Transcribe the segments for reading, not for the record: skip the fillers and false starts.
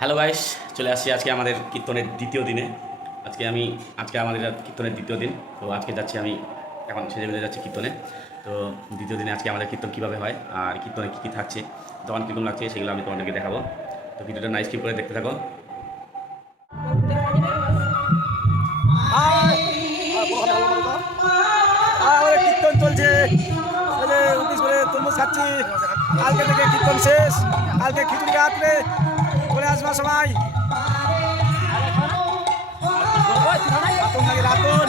Hello guys, চলে আসছি আজকে আমাদের কীর্তনের দ্বিতীয় দিনে। আজকে আমাদের কীর্তনের দ্বিতীয় দিন। তো আজকে যাচ্ছি আমি, এখন সেজে বেজে যাচ্ছি কীর্তনে। তো দ্বিতীয় দিনে আজকে আমাদের কীর্তন কীভাবে হয় আর কীর্তনে কী কী থাকছে, তখন কীরকম লাগছে সেগুলো আমি তোমাদেরকে দেখাবো। তো ভিডিওটা নাইস স্কিপ করে দেখতে থাকো। কীর্তন চলছে, তরমুজ খাচ্ছি। কালকে থেকে কীর্তন শেষ, কালকে খিচুড়ি রাত্রে চলে আসবা সবাই। রাতুন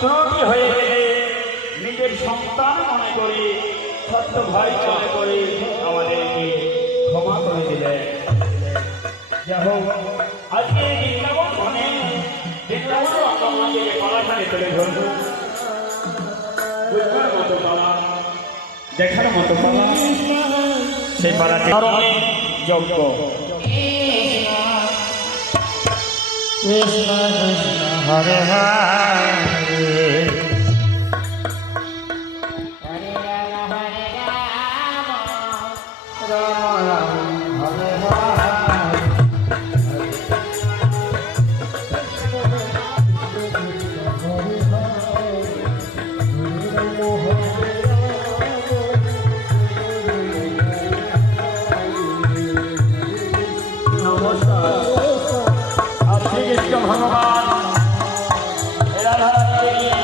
ত্রুটি হয়ে গেলে নিজের সন্তান মনে করি, ছোট্ট ভাই মনে করি আমাদেরকে ক্ষমা করে দিলেন। যা হোক, আজকে তুলে ধরবো বুঝবার মতো পালা দেখার মতো পালা সেই পালাটি যোগ্য কৃষ্ণ কৃষ্ণ হরে হরে হরে রাম রাম রাম হরে হরে নমস্কার শ্রী কৃষ্ণ ভগবান রাধারানীকে নিয়ে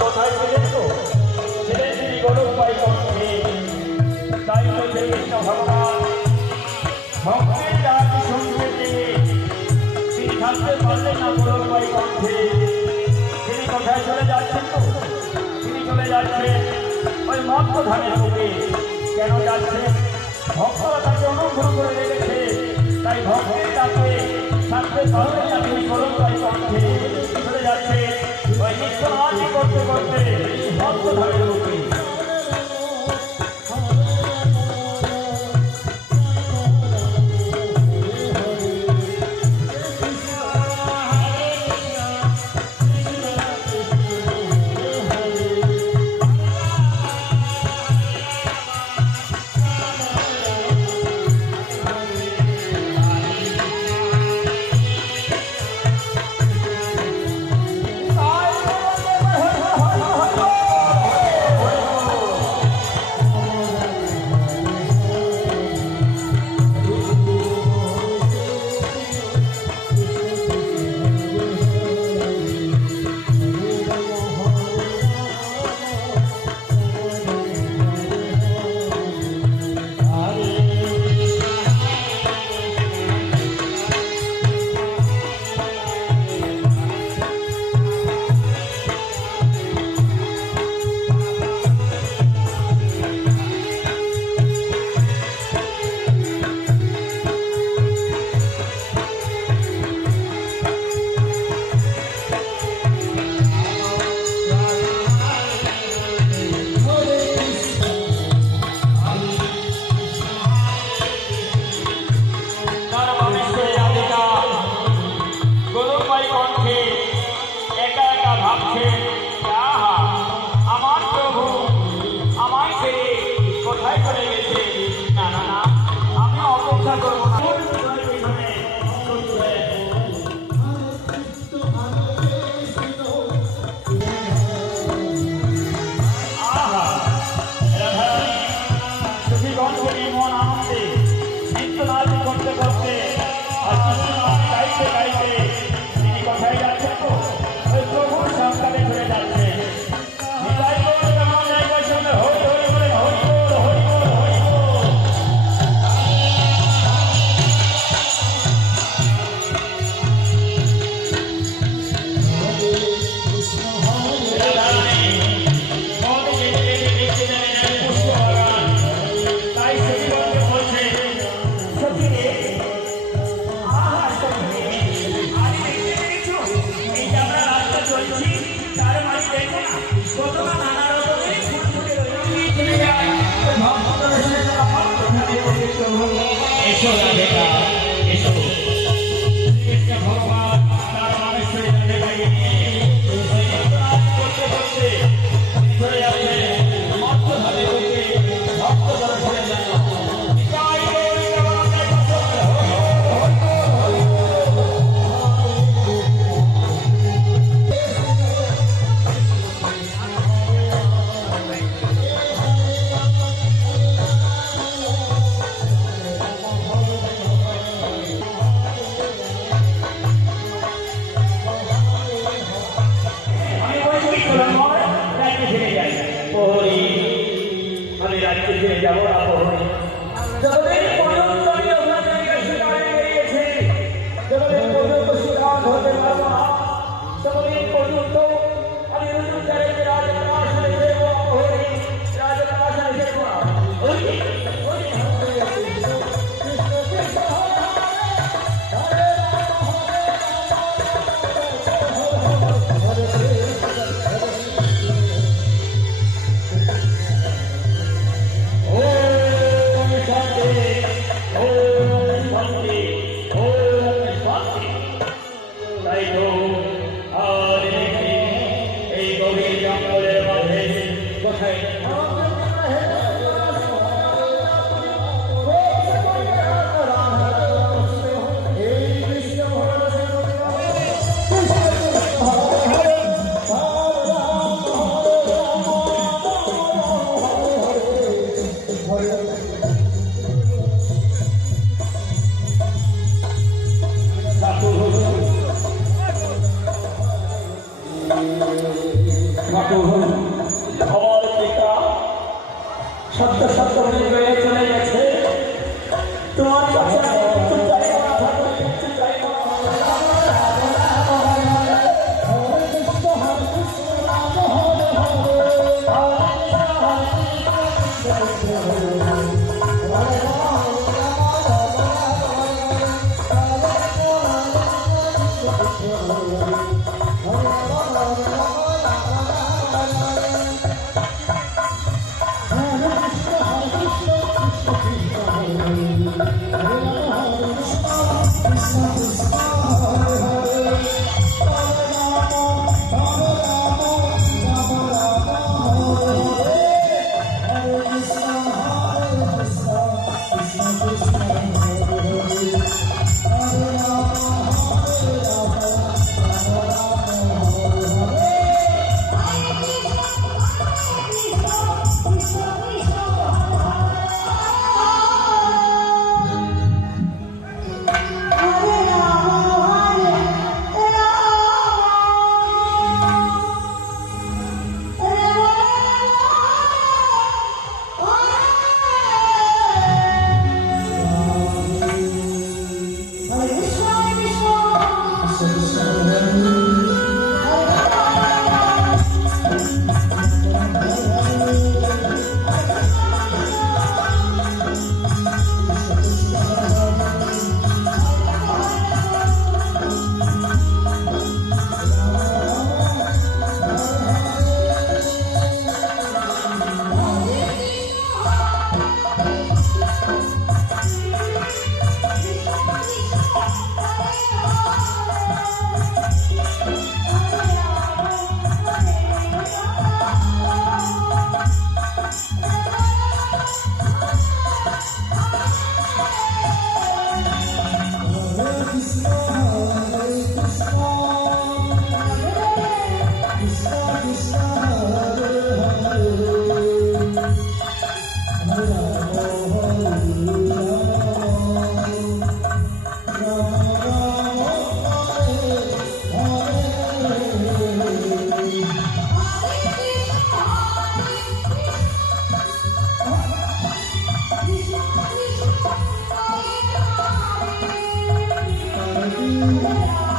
কোথায় ছিলেন তো ছিলেন তিনি গৌরবাই কণ্ঠে তাই তো শ্রী কৃষ্ণ ভগবান ভক্তের ডাক শুনতে পেয়ে তিনি থাকতে পারলেন না গৌরবাই কণ্ঠে তিনি কোথায় চলে যাচ্ছেন তো তিনি চলে যাচ্ছেন ওই মত্ত ধানের বুকে কেন যাচ্ছেন ভক্তরা তাকে অনুগ্রহ করে রেখেছে তাই ভক্তের ডাকে থাকতে পারলেন না তিনি গৌরবাই কণ্ঠে চলে যাচ্ছে ওই নিত্য নাচি করতে করতে মত্ত ধানের বুকে কোথায় চলে গেছে না না না আমি অপেক্ষা করবো না মন আনন্দে নিত্য নাচ করতে করতে আর কৃষ্ণ নাচ গাইতে গাইতে তিনি কোথায় যাচ্ছেন তো ওই প্রভুর সন্তানে ঘুরে যাচ্ছে নিতাই গৌর কেমন জায়গার সঙ্গে হরি হরি বলে হরি বল হরি বল হরি বল নতুন খবর টিকা সত্য সত্য হয়ে চলে গেছে তোমার কাছে আমি একটু চাই না, একটু চাই না। Thank you.